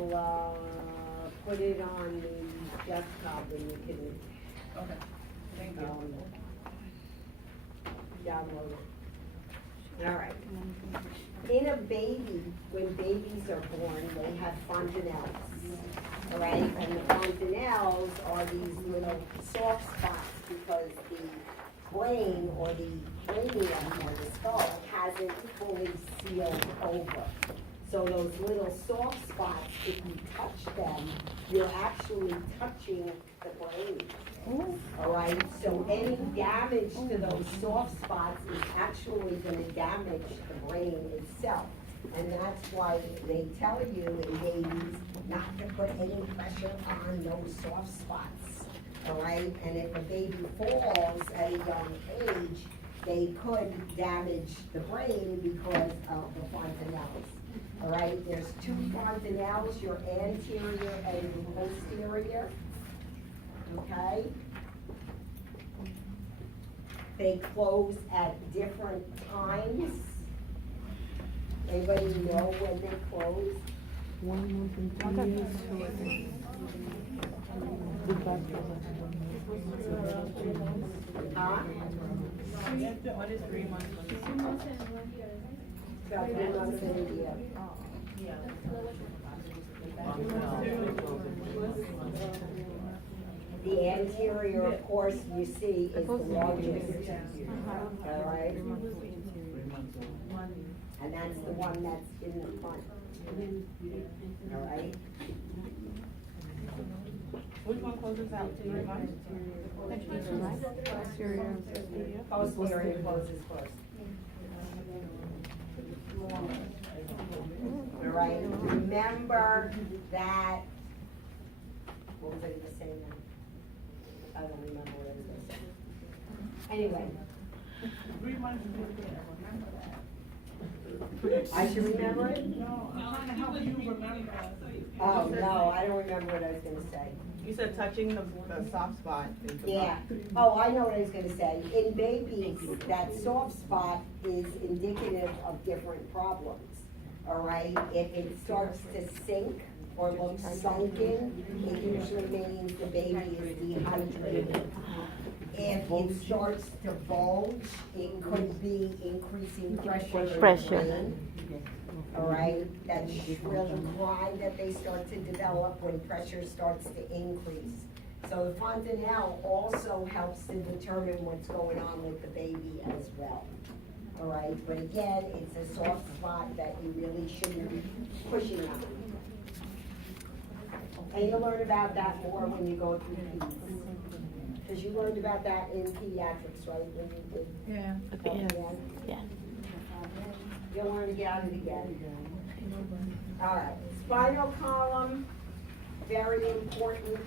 I'll, put it on the desktop and you can, Okay, thank you. download it. All right. In a baby, when babies are born, they have fontanelles, all right? And the fontanelles are these little soft spots because the brain or the cranium or the skull hasn't fully sealed over. So those little soft spots, if you touch them, you're actually touching the brain. All right, so any damage to those soft spots is actually gonna damage the brain itself. And that's why they tell you in babies not to put any pressure on those soft spots. All right, and if a baby falls at a young age, they could damage the brain because of the fontanelles. All right, there's two fontanelles, your anterior and your posterior. Okay? They close at different times. Anybody know when they close? 1 month and 2 years. Huh? What is 3 months? About 3 months in a year. The anterior, of course, you see is the longest. All right? And that's the one that's in the front. All right? Which one closes out 3 months? Posterior. Posterior closes first. All right? Remember that, what was I gonna say now? I don't remember what I was gonna say. Anyway, 3 months is good, remember that. I should remember it? No, I'm trying to help you remember. Oh, no, I don't remember what I was gonna say. You said touching the soft spot. is the Yeah, oh, I know what I was gonna say. In babies, that soft spot is indicative of different problems, all right? If it starts to sink or look sunken, it usually means the baby is dehydrated. If it starts to bulge, it could be increasing pressure in the brain. All right, that shrill cry that they start to develop when pressure starts to increase. So the fontanelle also helps to determine what's going on with the baby as well. All right, but again, it's a soft spot that you really shouldn't be pushing on. And you'll learn about that more when you go through peds. Because you learned about that in pediatrics, right? When you did Yeah. LPN? Yeah. You'll learn about it again. All right, spinal column, very important.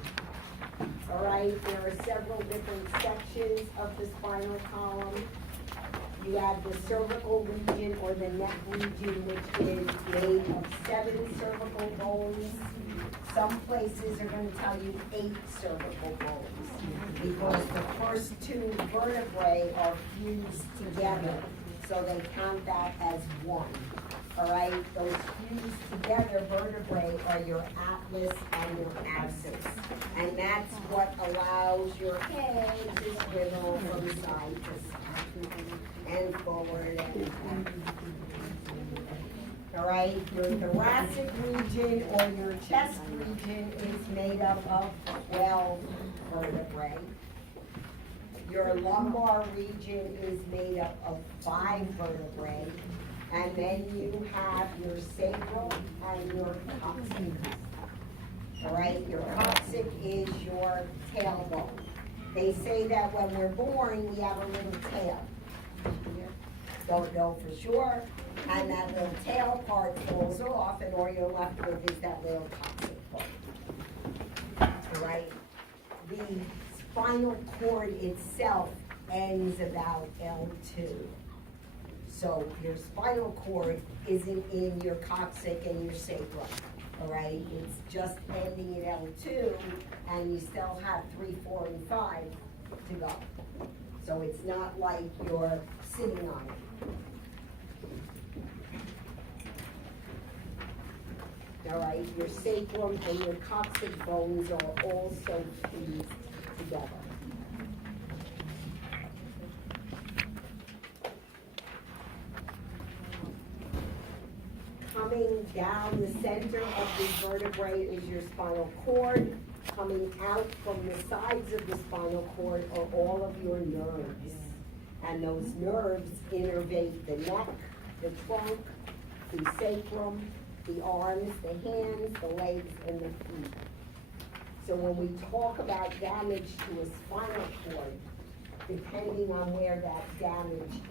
All right, there are several different sections of the spinal column. You have the cervical region or the neck region, which is made of 7 cervical bones. Some places are gonna tell you 8 cervical bones, because the first 2 vertebrae are fused together, so they count that as 1. All right, those fused together vertebrae are your atlas and your abscess, and that's what allows your head to swivel from side to side and forward and back. All right, your thoracic region or your chest region is made up of 12 vertebrae. Your lumbar region is made up of 5 vertebrae. And then you have your sacral and your coccyx. All right, your coccyx is your tailbone. They say that when we're born, we have a little tail. Don't know for sure, and that little tail part falls off, and all you're left with is that little coccyx part. All right, the spinal cord itself ends about L2. So your spinal cord isn't in your coccyx and your sacrum, all right? It's just ending at L2, and you still have 3, 4, and 5 to go. So it's not like you're sitting on it. all right? Your sacrum and your coccyx bones are also fused together. Coming down the center of the vertebrae is your spinal cord. Coming out from the sides of the spinal cord are all of your nerves. And those nerves innervate the neck, the trunk, the sacrum, the arms, the hands, the legs, and the feet. So when we talk about damage to a spinal cord, depending on where that damage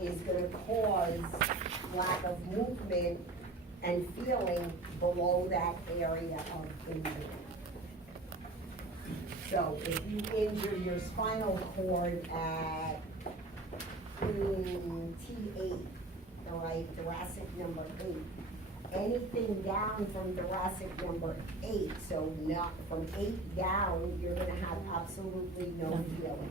is gonna cause lack of movement and feeling below that area of injury. So if you injure your spinal cord at T8, all right, thoracic number 8, anything down from thoracic number 8, so not from 8 down, you're gonna have absolutely no feeling.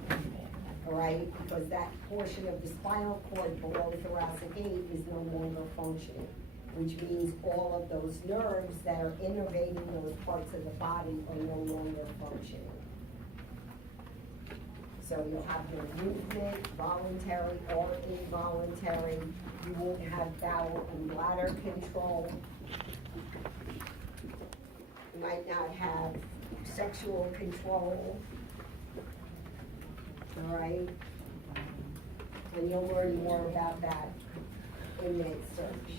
All right, because that portion of the spinal cord below thoracic 8 is no longer functioning, which means all of those nerves that are innervating those parts of the body are no longer functioning. So you'll have your movement, voluntary or involuntary. You won't have bowel and bladder control. You might not have sexual control. All right? And you'll learn more about that in med search.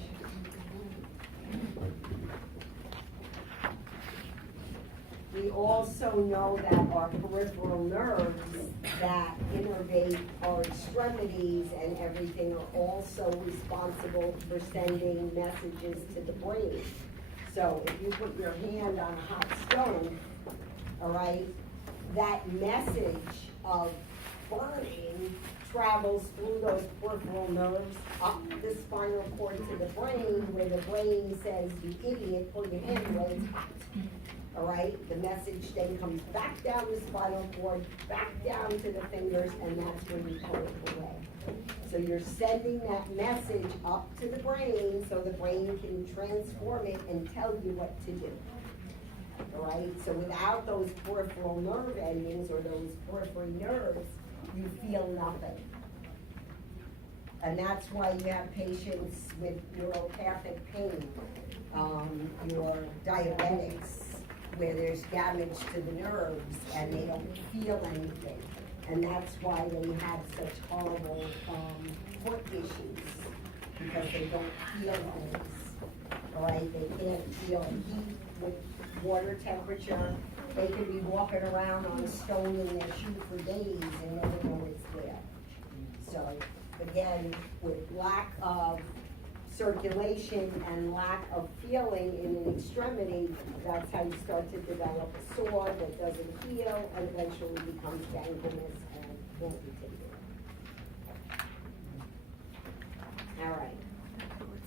We also know that our peripheral nerves that innervate our extremities and everything are also responsible for sending messages to the brain. So if you put your hand on a hot stove, all right, that message of burning travels through those peripheral nerves up the spinal cord to the brain, where the brain says, "You idiot, pull your hand away, it's hot." All right, the message then comes back down the spinal cord, back down to the fingers, and that's when you pull it away. So you're sending that message up to the brain so the brain can transform it and tell you what to do. All right, so without those peripheral nerve endings or those periphery nerves, you feel nothing. And that's why you have patients with neuropathic pain, your diabetics, where there's damage to the nerves and they don't feel anything. And that's why they have such horrible foot issues, because they don't feel things, all right? They can't feel heat with water temperature. They could be walking around on a stone in their shoe for days and never know it's there. So again, with lack of circulation and lack of feeling in an extremity, that's how you start to develop a sore that doesn't heal and eventually becomes gangrenous and amputated. All right.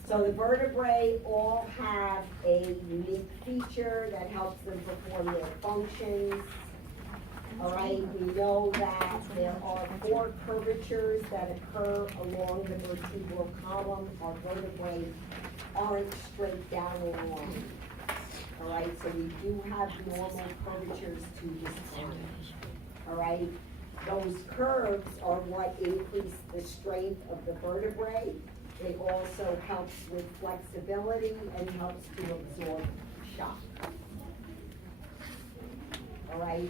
So the vertebrae all have a unique feature that helps them perform their functions. All right, we know that there are 4 curvatures that occur along the vertebral column. Our vertebrae aren't straight down and long. All right, so we do have normal curvatures to the spine. All right, those curves are what increase the strength of the vertebrae. It also helps with flexibility and helps to absorb shock. All right.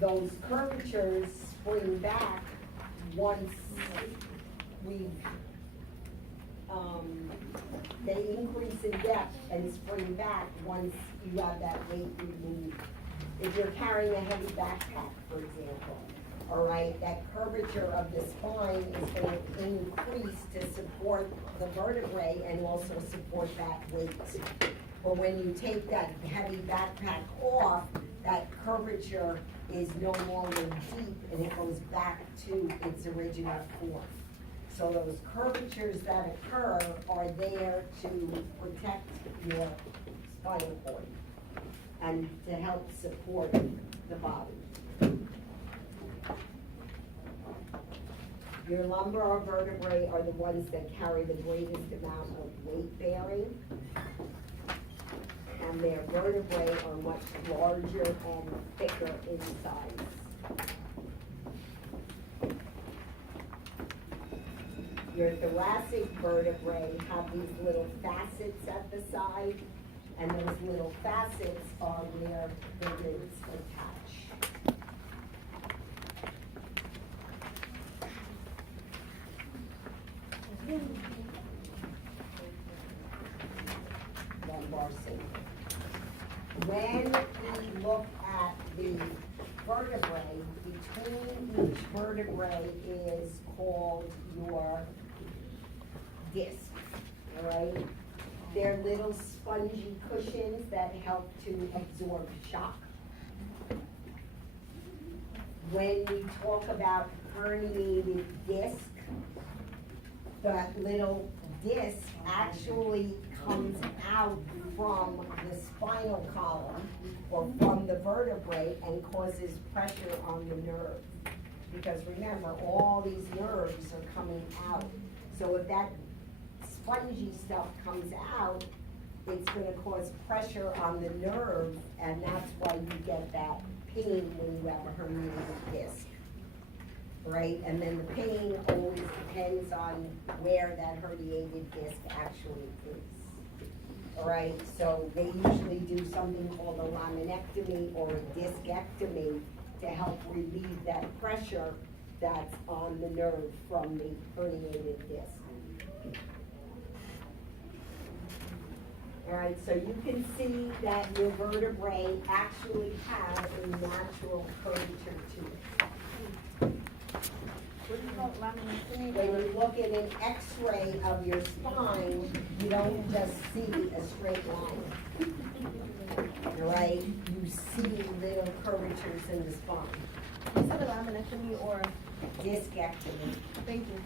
Those curvatures spring back once they increase in depth and spring back once you have that weight removed. If you're carrying a heavy backpack, for example, all right, that curvature of the spine is going to increase to support the vertebrae and also support that weight. But when you take that heavy backpack off, that curvature is no longer deep and it goes back to its original form. So those curvatures that occur are there to protect your spinal cord and to help support the body. Your lumbar vertebrae are the ones that carry the greatest amount of weight bearing. and their vertebrae are much larger and thicker in size. Your thoracic vertebrae have these little facets at the side, and those little facets are where the ribs attach. Lumbar sacrum. When we look at the vertebrae, between each vertebrae is called your disc, all right? They're little spongy cushions that help to absorb shock. When we talk about herniated disc, that little disc actually comes out from the spinal column or from the vertebrae and causes pressure on the nerve. Because remember, all these nerves are coming out. So if that spongy stuff comes out, it's gonna cause pressure on the nerve, and that's why you get that pain when you have a herniated disc. Right, and then the pain always depends on where that herniated disc actually is. All right, so they usually do something called a laminectomy or a discectomy to help relieve that pressure that's on the nerve from the herniated disc. All right, so you can see that your vertebrae actually have a natural curvature to it. What do you call laminectomy? When you look at an X-ray of your spine, you don't just see a straight line. All right, you see little curvatures in the spine. You said a laminectomy or, Discectomy. thank you.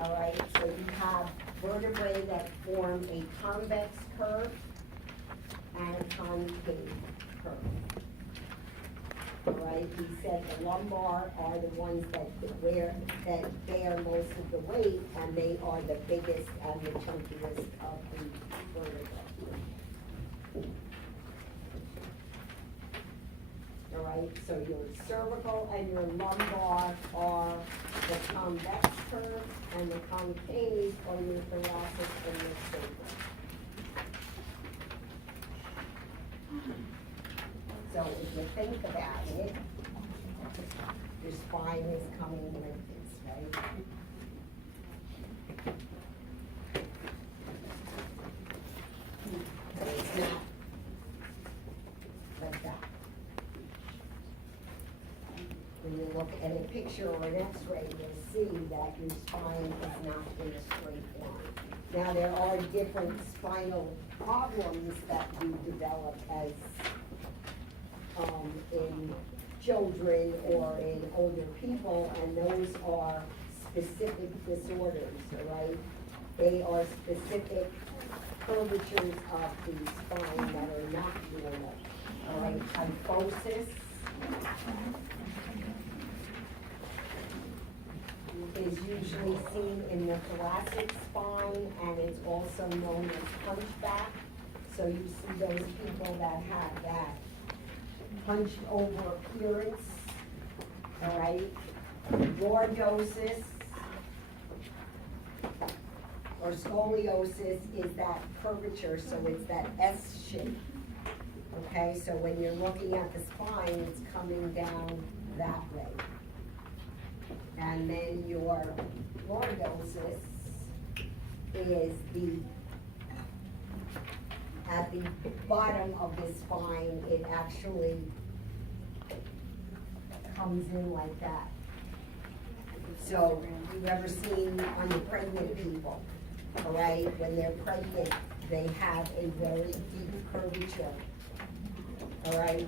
All right, so you have vertebrae that form a convex curve and a concave curve. All right, we said the lumbar are the ones that bear most of the weight, and they are the biggest and the chunkiest of the vertebrae. All right, so your cervical and your lumbar are the convex curve, and the concave are your thoracic and your sacrum. So if you think about it, your spine is coming like this, right? So it's not like that. When you look at a picture or an X-ray, you'll see that your spine is not in a straight line. Now, there are different spinal problems that we develop as in children or in older people, and those are specific disorders, all right? They are specific curvatures of the spine that are not normal, all right? Kyphosis is usually seen in the thoracic spine and is also known as hunchback. So you see those people that have that hunched over appearance, all right? Lordosis or scoliosis is that curvature, so it's that S shape. Okay, so when you're looking at the spine, it's coming down that way. And then your lordosis is at the bottom of the spine, it actually comes in like that. So, you've ever seen on the pregnant people, all right, when they're pregnant, they have a very deep curvature, all right?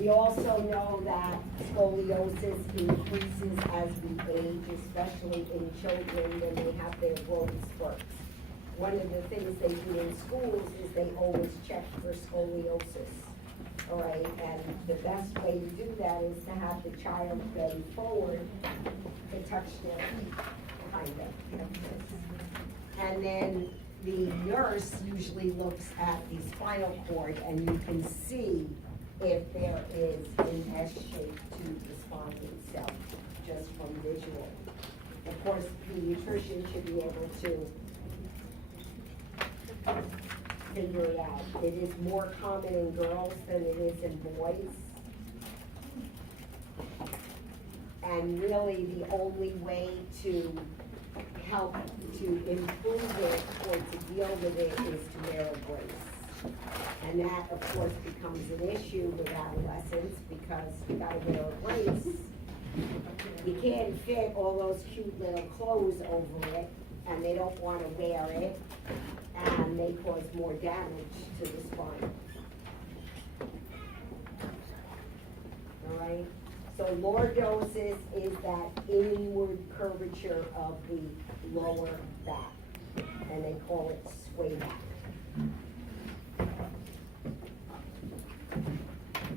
We also know that scoliosis increases as we age, especially in children when they have their growth spurts. One of the things they do in schools is they always check for scoliosis, All right, and the best way to do that is to have the child bend forward to touch their feet, kind of, like this. And then the nurse usually looks at the spinal cord and you can see if there is an S shape to the spine itself, just from visual. Of course, the pediatrician should be able to figure it out. It is more common in girls than it is in boys. And really, the only way to help to improve it or to deal with it is to wear a brace. And that, of course, becomes an issue with adolescents because you gotta wear a brace. You can't fit all those cute little clothes over it, and they don't wanna wear it, and they cause more damage to the spine. All right? So lordosis is that inward curvature of the lower back, and they call it sway back.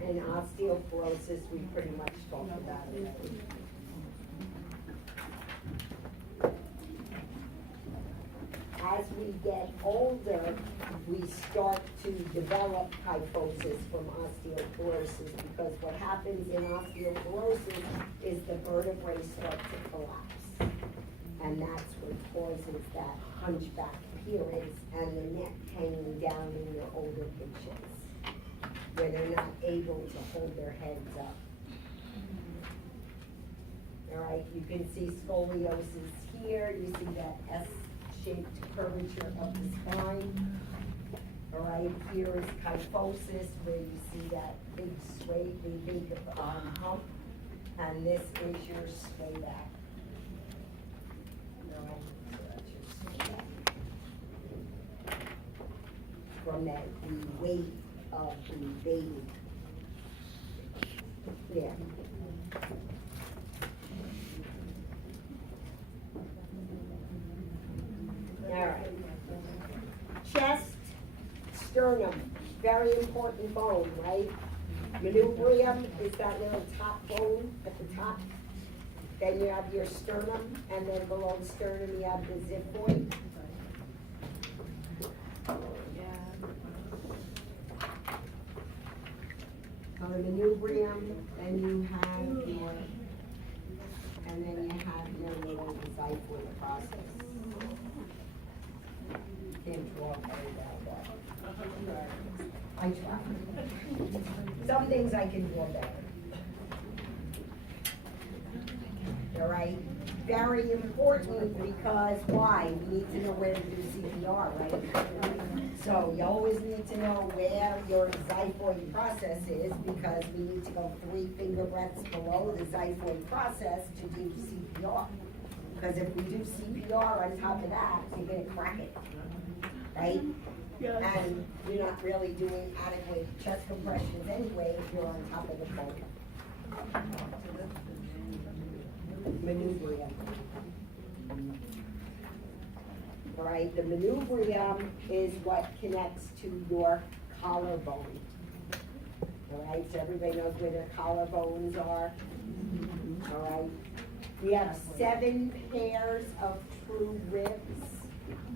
And osteoporosis, we pretty much talked about it already. As we get older, we start to develop kyphosis from osteoporosis, because what happens in osteoporosis is the vertebrae start to collapse. And that's what causes that hunchback appearance and the neck hanging down in your older patients, where they're not able to hold their heads up. All right, you can see scoliosis here, you see that S-shaped curvature of the spine. All right, here is kyphosis, where you see that big sway, the big hump, and this is your sway back. All right, so that's your sway back. From that, the weight of the baby. Yeah. All right. Chest, sternum, very important bone, right? Manubrium is that little top bone at the top. Then you have your sternum, and then below the sternum you have the xiphoid. So the manubrium, then you have your, and then you have your little xiphoid process. Can't draw very well, but I try. Some things I can draw better. All right, very important, because why? We need to know where to do CPR, right? So you always need to know where your xiphoid process is, because we need to go 3 finger breadths below the xiphoid process to do CPR. Because if we do CPR on top of that, you're gonna crack it, right? Yes. And you're not really doing adequate chest compressions anyway if you're on top of the bone. Manubrium. All right, the manubrium is what connects to your collarbone. All right, so everybody knows where their collarbones are. All right, we have 7 pairs of true ribs.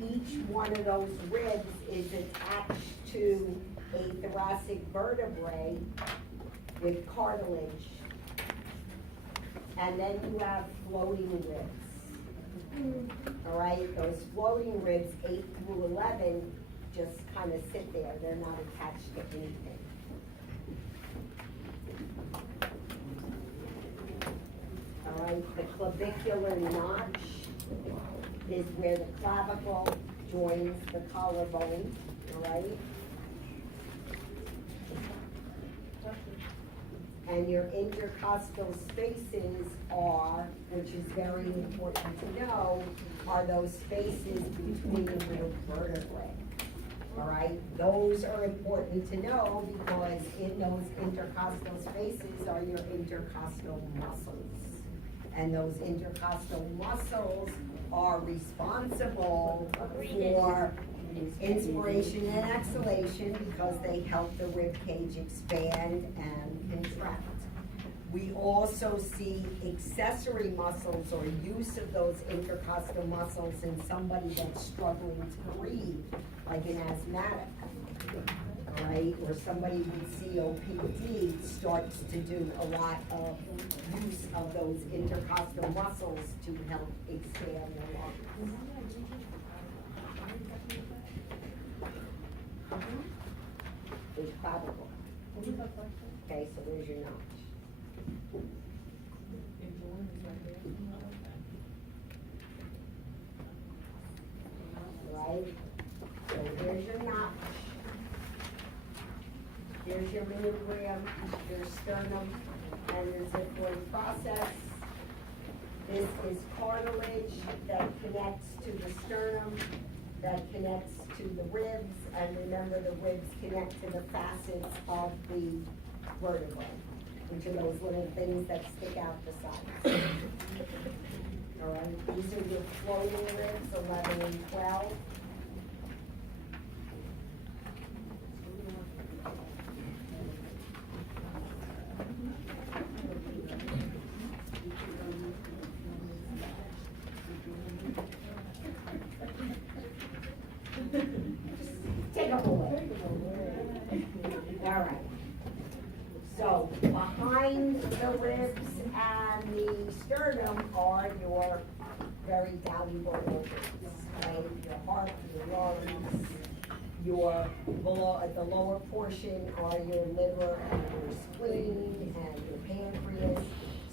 Each one of those ribs is attached to a thoracic vertebrae with cartilage. And then you have floating ribs. All right, those floating ribs, 8 through 11, just kind of sit there. They're not attached to anything. All right, the clavicular notch is where the clavicle joins the collarbone, all right? And your intercostal spaces are, which is very important to know, are those spaces between the vertebrae. All right, those are important to know, because in those intercostal spaces are your intercostal muscles. And those intercostal muscles are responsible for Inspiration and exhalation, because they help the rib cage expand and contract. We also see accessory muscles or use of those intercostal muscles in somebody that's struggling to breathe, like an asthmatic, right? Or somebody with COPD starts to do a lot of use of those intercostal muscles to help expand their lungs. There's clavicle. Okay, so there's your notch. Right? So here's your notch. Here's your manubrium, your sternum, and your xiphoid process. This is cartilage that connects to the sternum, that connects to the ribs, and remember the ribs connect to the facets of the vertebrae, which are those little things that stick out the sides. All right, these are your floating ribs, 11 and 12. Take a bullet. All right. So behind the ribs and the sternum are your very valuable organs, right? Your heart, your lungs, your below, at the lower portion are your liver and your spleen and your pancreas.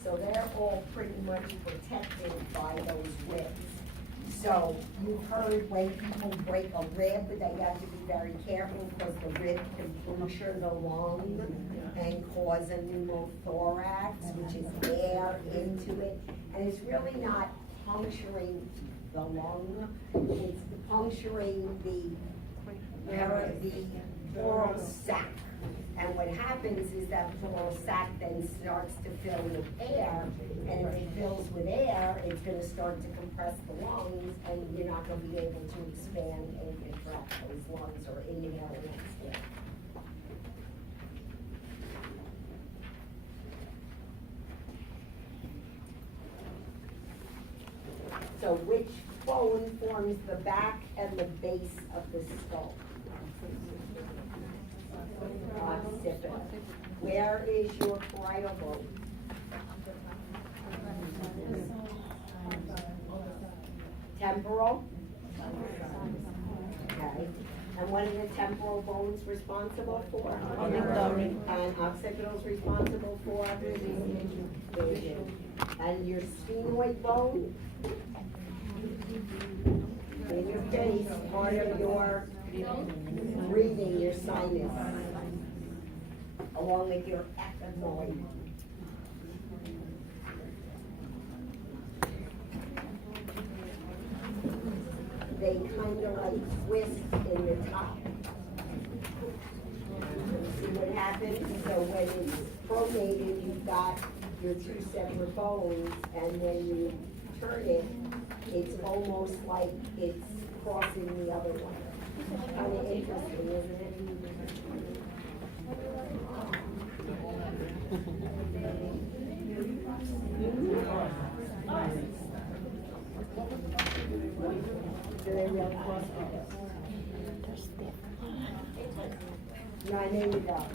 So they're all pretty much protected by those ribs. So you've heard when people break a rib, they have to be very careful because the rib can puncture the lung and cause a pneumothorax, which is air into it. And it's really not puncturing the lung, it's puncturing the pleural sac. And what happens is that pleural sac then starts to fill with air, and if it fills with air, it's gonna start to compress the lungs, and you're not gonna be able to expand and contract those lungs or inhale and exhale. So which bone forms the back and the base of the skull? Occipital. Where is your parietal bone? Temporal? Okay. And what are the temporal bones responsible for? And occipital's responsible for? Vision. And your sphenoid bone? In your face, part of your breathing, your sinus, along with your ethmoid. They kind of like twist in the top. See what happens? So when it's pronated, you've got your two separate bones, and when you turn it, it's almost like it's crossing the other one. Kind of interesting, isn't it? Do they really cross together? No, I know you don't.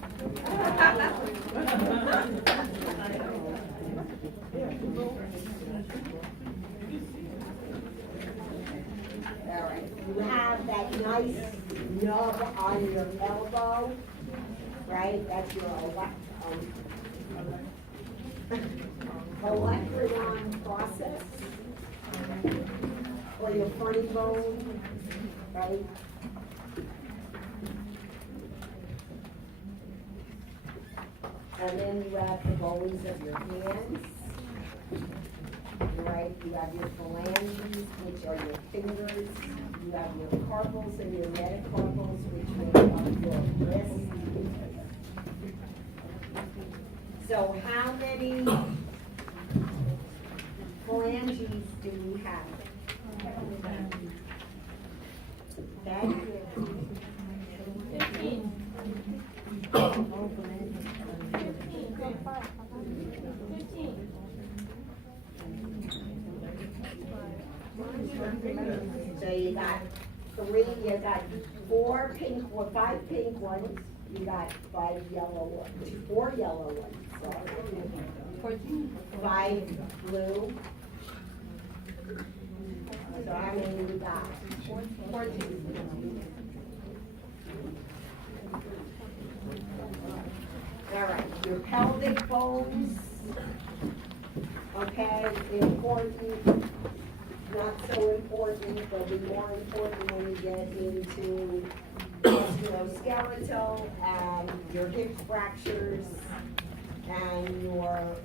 All right, you have that nice nub on your elbow, right? That's your olecranon process, or your funny bone, right? And then you have the bones of your hands. Right, you have your phalanges, which are your fingers. You have your carpals and your metacarpals, which make up your wrists. So how many phalanges do we have? Okay, So you got five pink ones, you got five yellow ones, four yellow ones, sorry. Five blue. So how many you got? 14. All right, your pelvic bones, okay, important, not so important, they'll be more important when you get into musculoskeletal and your hip fractures and your,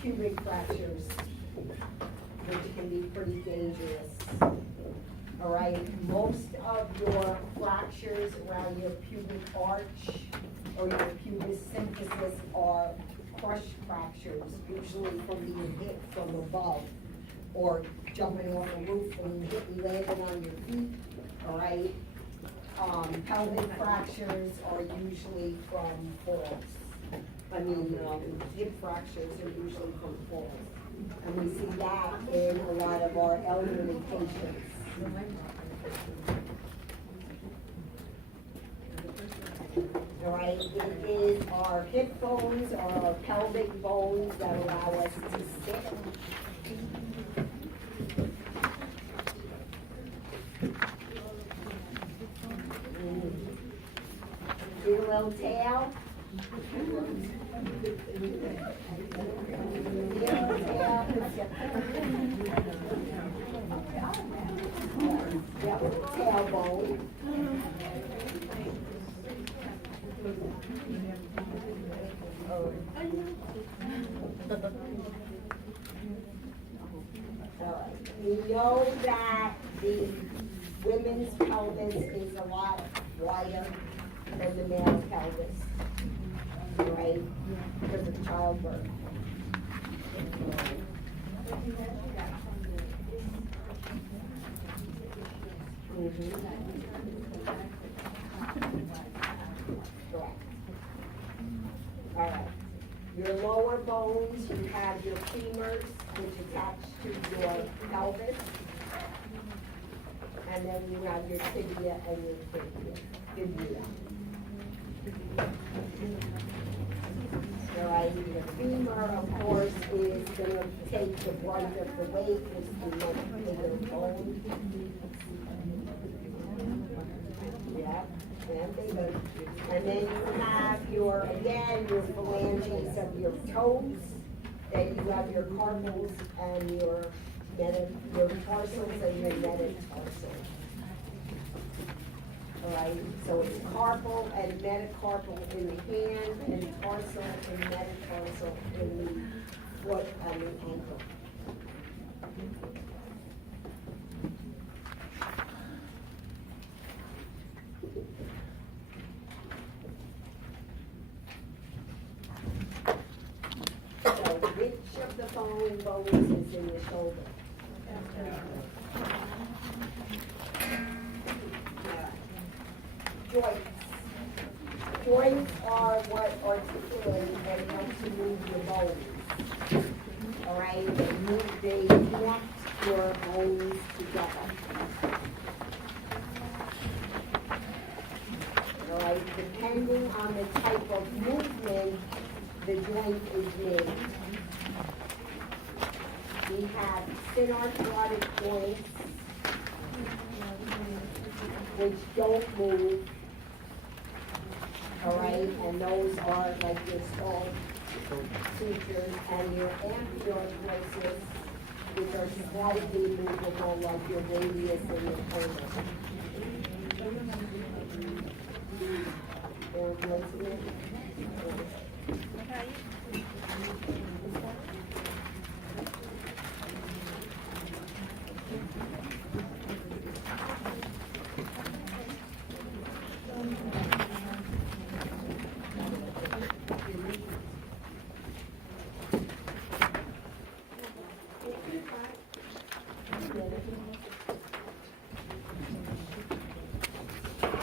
pubic fractures, which can be pretty dangerous. All right, most of your fractures around your pubic arch or your pubis symphysis are crush fractures, usually from being hit from above or jumping off a roof and landing on your feet, all right? Pelvic fractures are usually from falls. Hip fractures are usually from falls. And we see that in a lot of our elderly patients. All right, it is our hip bones or our pelvic bones that allow us to sit. Get a little tail. Tailbone. You know that the women's pelvis is a lot wider than the male pelvis, right? Because of childbirth. Correct. All right. Your lower bones, you have your femurs, which attach to your pelvis. And then you have your tibia and your fibula. All right, the femur, of course, is going to take the brunt of the weight, which is the much bigger bone. Yeah, and bigger. And then you have your phalanges of your toes. Then you have your carpals and your tarsals and your metatarsals. All right, so it's carpal and metacarpal in the hand, and tarsal and metatarsal in the foot and the ankle. So which of the following bones is in the shoulder? Joints. Joints are what articulate and help to move your bones. All right, they connect your bones together. All right, depending on the type of movement the joint is made. We have synarthrotic joints, which don't move. All right, and those are like your skull sutures, and your ampulosis, which are slightly movable, like your radius and your coda.